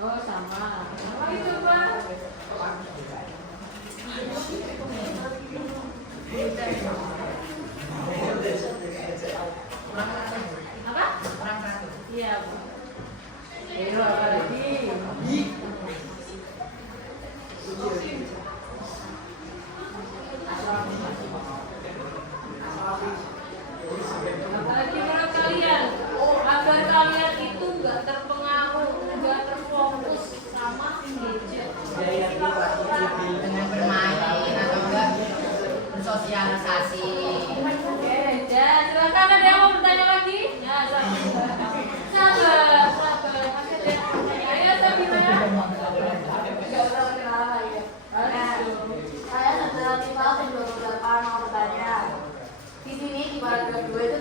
oh sama. Apa itu, Pak? Apa? Kurang 1. Iya, Bu. Ayo apa lagi? Apalagi menurut kalian, agar kalian itu nggak terpengaruh, nggak terfokus sama gadget. Dengan bermain atau enggak bersosialisasi. Oke, dan silakan ada yang mau bertanya lagi? Ya, sabar. Oke deh. Ayo Sabina. Nggak usah berkenalan lagi. Saya adalah Tiffal dan 28 mau bertanya. Di sini di paragraf 2 itu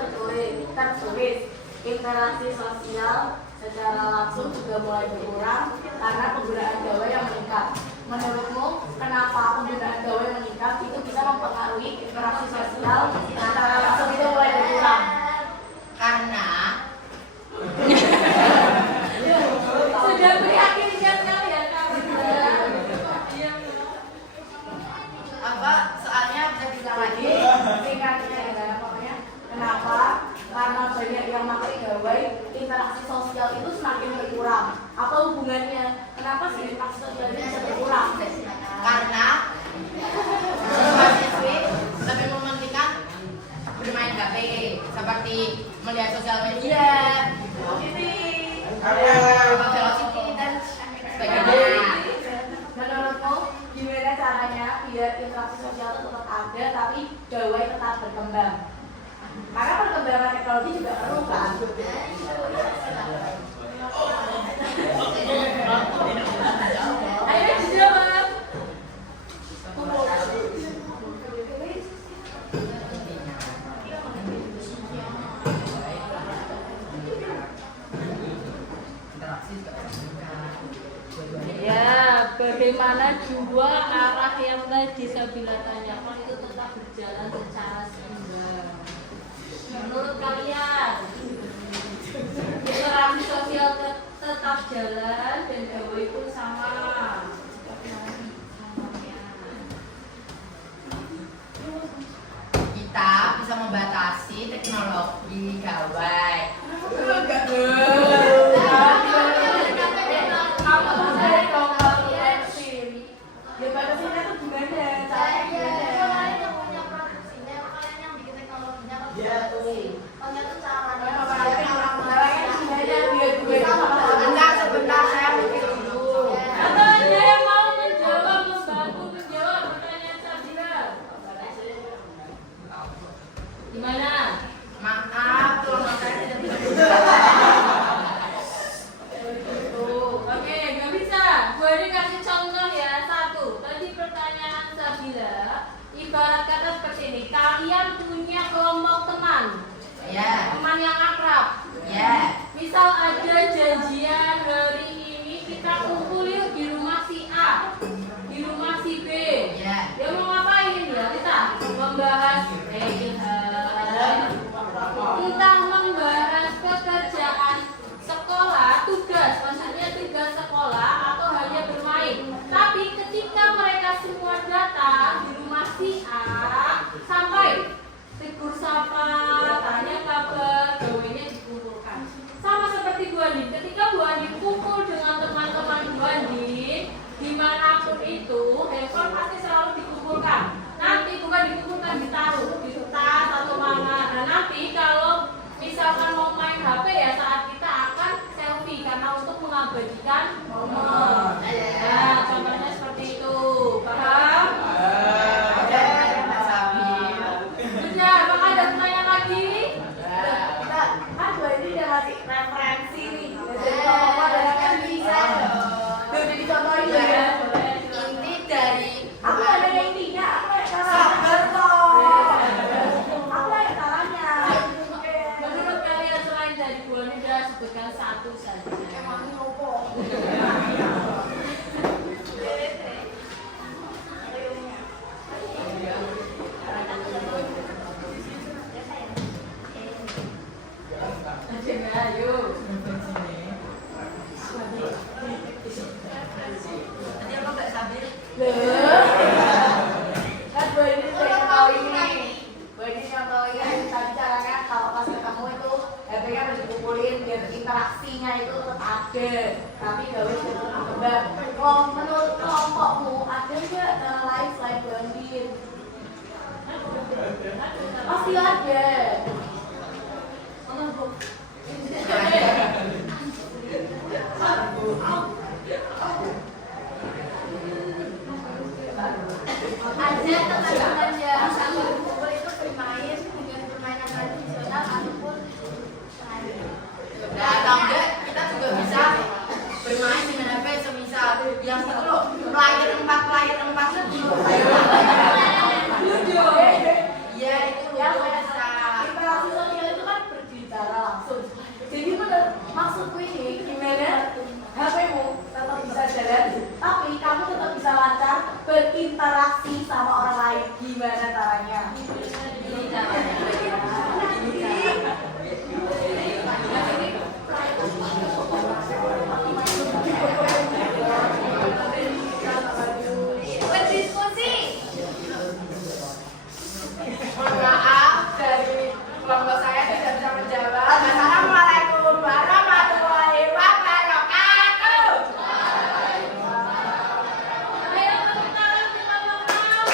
tertulis interaksi sosial secara langsung juga mulai berkurang karena penggunaan gawai yang meningkat. Menurutmu, kenapa penggunaan gawai yang meningkat itu bisa mempengaruhi interaksi sosial secara langsung itu mulai berkurang? Karena Sudah meyakinkan kalian apa? Soalnya bisa bilang lagi. Singkatnya ya, pokoknya kenapa? Karena banyak yang pakai gawai, interaksi sosial itu semakin berkurang. Apa hubungannya? Kenapa sih interaksi sosial ini bisa berkurang? Karena mahasiswi lebih mementingkan bermain HP seperti melihat sosial media, velocity dan sebagainya. Menurutmu gimana caranya biar interaksi sosial itu tetap ada tapi gawai tetap berkembang? Karena perkembangan teknologi juga perlu kan? Ayo dijawab. Interaksi juga. Ya, bagaimana mana dua arah yang tadi Sabila tanyakan itu tetap berjalan secara seimbang. Menurut kalian, interaksi sosial tetap jalan dan gawe itu sama. Kita bisa membatasi teknologi gawai. Ya batasinnya tuh gimana? Caranya gimana? Kalian yang punya produksinya, kalian yang bikin teknologinya kan dibatasi. Makanya tuh caranya Caranya gimana? Bentar, sebentar saya mikir dulu. Atau ada yang mau menjawab, membantu menjawab pertanyaan Sabila? Gimana? Maaf, tolong saya tidak bisa. Oke, nggak bisa. Gue ini kasih contoh ya. Satu, tadi pertanyaan Sabila, ibarat kata seperti ini. Kalian punya kelompok teman, Ya, teman yang akrab. ya. Misal ada janjian hari ini kita kumpul yuk di rumah si A, di rumah si B. Ya. Dia mau ngapain ya? Kita membahas entah membahas pekerjaan sekolah, tugas, maksudnya tugas sekolah atau hanya bermain. Tapi ketika mereka semua datang di rumah si A, sampai tegur sapa, tanya kabar, gawainya dikumpulkan. Sama seperti Bu Andin, ketika Bu Andin kumpul dengan teman-teman Bu Andin, dimanapun itu, handphone pasti selalu dikumpulkan. Nanti bukan dikumpulkan, ditaruh di tas atau mana. Nah nanti kalau misalkan mau main HP ya saat kita akan selfie karena untuk mengabadikan momen. Nah contohnya seperti itu, paham? Ada Mas Sabil. Sudah, apakah ada pertanyaan lagi? Kita kan gue ini udah ngasih referensi nih. Jadi kalau ada kan bisa. Tuh jadi contohin dulu ya. Inti dari Aku ada yang intinya, aku ada caranya. Aku ada caranya. Menurut kalian selain dari Bu Andin, sudah sebutkan satu saja. Emang ngopo. Aja nggak, ayo. tadi apa Mbak Sabil? Kan gue ini sering contohin nih. Gue ini contohin tadi caranya kalau pas ketemu itu HP-nya harus dikumpulin biar interaksinya itu tetap ada. Tapi gak usah berkembang. Kalau menurut kelompokmu ada nggak cara lain selain Bu Andin? Pasti ada. ada teman-teman yang sama berkumpul itu bermain dengan permainan tradisional ataupun lain. Nah, atau enggak kita juga bisa bermain dengan HP semisal yang itu loh, player 4 itu. Iya, itu Yang loh bisa. interaksi sosial itu kan berbicara langsung. Jadi bener maksudku ini gimana HP-mu tetap bisa jalan, tapi kamu tetap bisa lancar berinteraksi sama orang lain. Gimana caranya? Ini caranya. Berdiskusi. Mohon maaf dari kelompok saya tidak bisa menjawab. Assalamualaikum warahmatullahi wabarakatuh. Ayo tepuk tangan kita mau.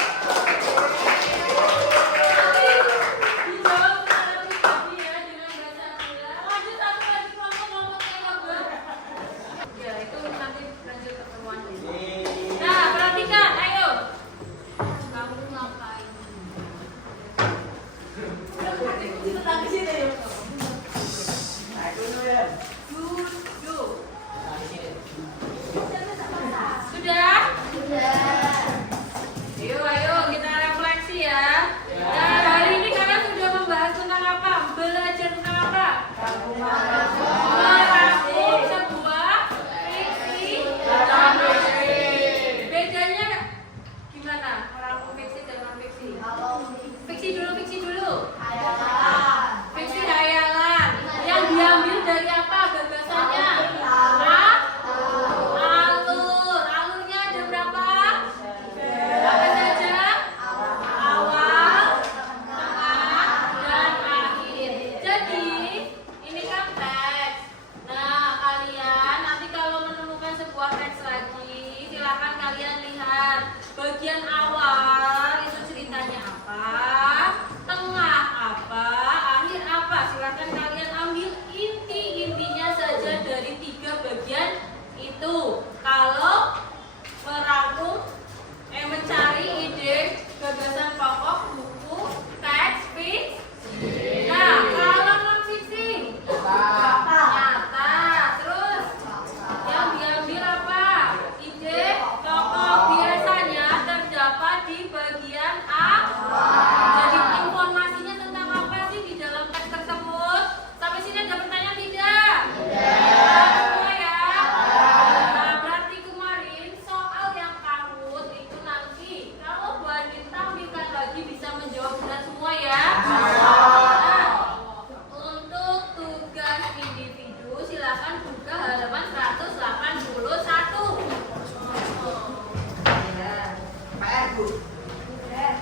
Sudah?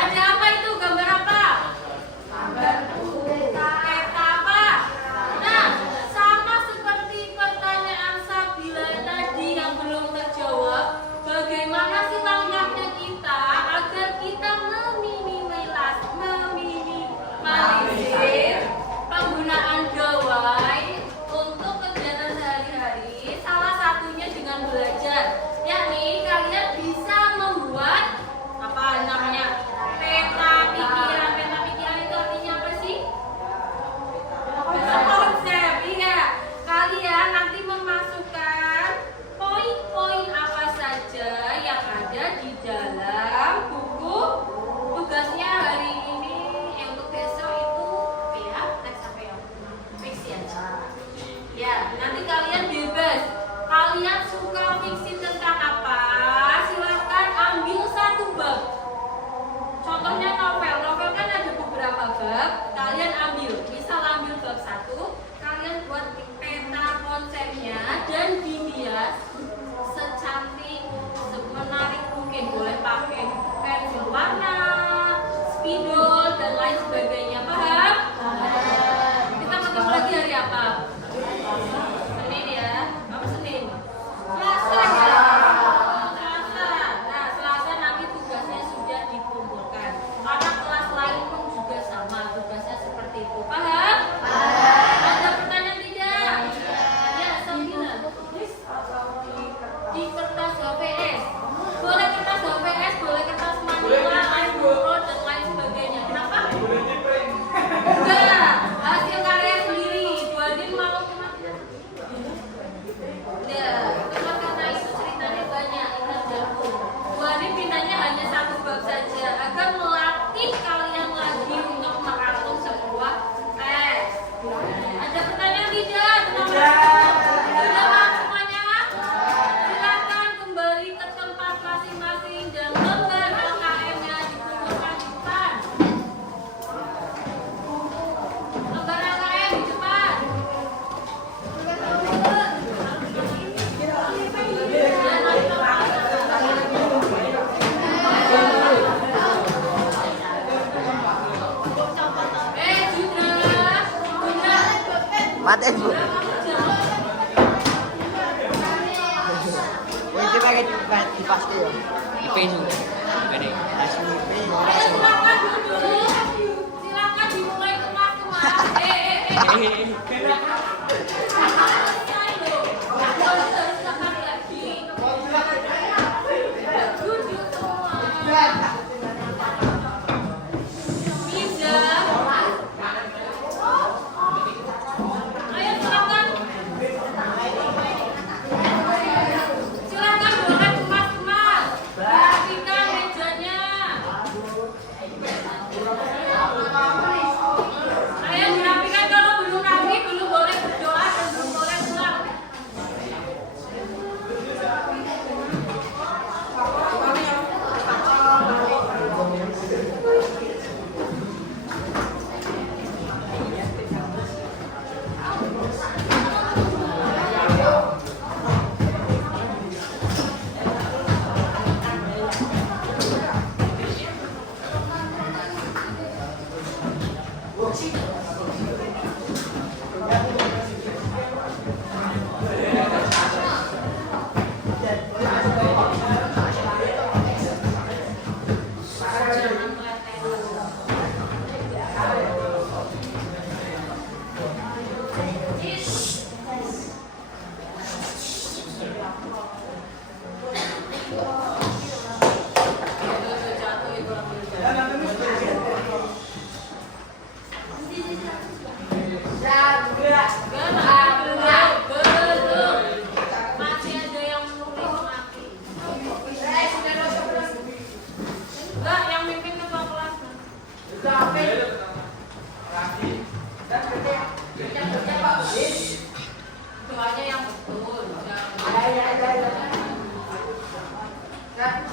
Ada apa itu? Gambar apa? Peta apa? Nah, sama seperti pertanyaan Sabila tadi yang belum terjawab, bagaimana sih langkahnya kita agar kita meminimalisir penggunaan gawai untuk kegiatan sehari-hari? Salah satunya dengan belajar, yakni kalian bisa membuat apa namanya peta pikiran. Peta pikiran itu artinya apa sih? Konsep, iya. Kalian nanti memasukkan poin-poin apa saja yang ada di dalam buku tugasnya hari ini. Untuk besok itu apa ya? Teks apa ya? Fiksi aja. Ya, nanti kalian bebas. Kalian suka fiksi tentang apa? Silakan ambil satu bab. Contohnya novel. Novel kan ada beberapa bab. Kalian ambil. Misal ambil bab 1, kalian buat peta konsepnya dan dihias secantik, semenarik mungkin. Boleh pakai pensil warna, spidol dan lain sebagainya. Paham? Kita ketemu lagi hari apa? Senin ya. Apa Senin? Selasa ya. Selasa. Nah, Selasa nanti tugasnya sudah dikumpulkan. Karena kelas lain pun juga sama tugasnya seperti itu. Paham? Ada pertanyaan tidak? Ya, 9. Di kertas HVS. Boleh kertas HVS, boleh kertas manila, iPhone dan lain sebagainya. Kenapa? Enggak, hasil karya sendiri. Bu Adin mau kemana? Ya, itu kan karena itu ceritanya banyak, ingat jago. Bu Adin pindahnya hanya satu bab saja agar melatih kalian lagi untuk merangkum sebuah teks. Ada pertanyaan tidak? Sudah paham semuanya? Silakan kembali ke tempat masing-masing dan lembar LKM-nya dikumpulkan di depan. Lembar LKM di depan. Mati Bu. Ini pakai dipasti ya. IP juga. Gede. Langsung IP. Ayo silakan duduk. Silakan dimulai kemas-kemas. Selesai loh. Harus sekali lagi. Duduk semua. Bisa. Ayo silakan. Silakan boleh kemas-kemas. Rapikan mejanya. Ayo dirapikan, kalau belum rapi belum boleh berdoa dan belum boleh pulang. Masih ada yang menulis mati. Enggak, yang mimpin ketua kelas. Doanya yang betul. Ya,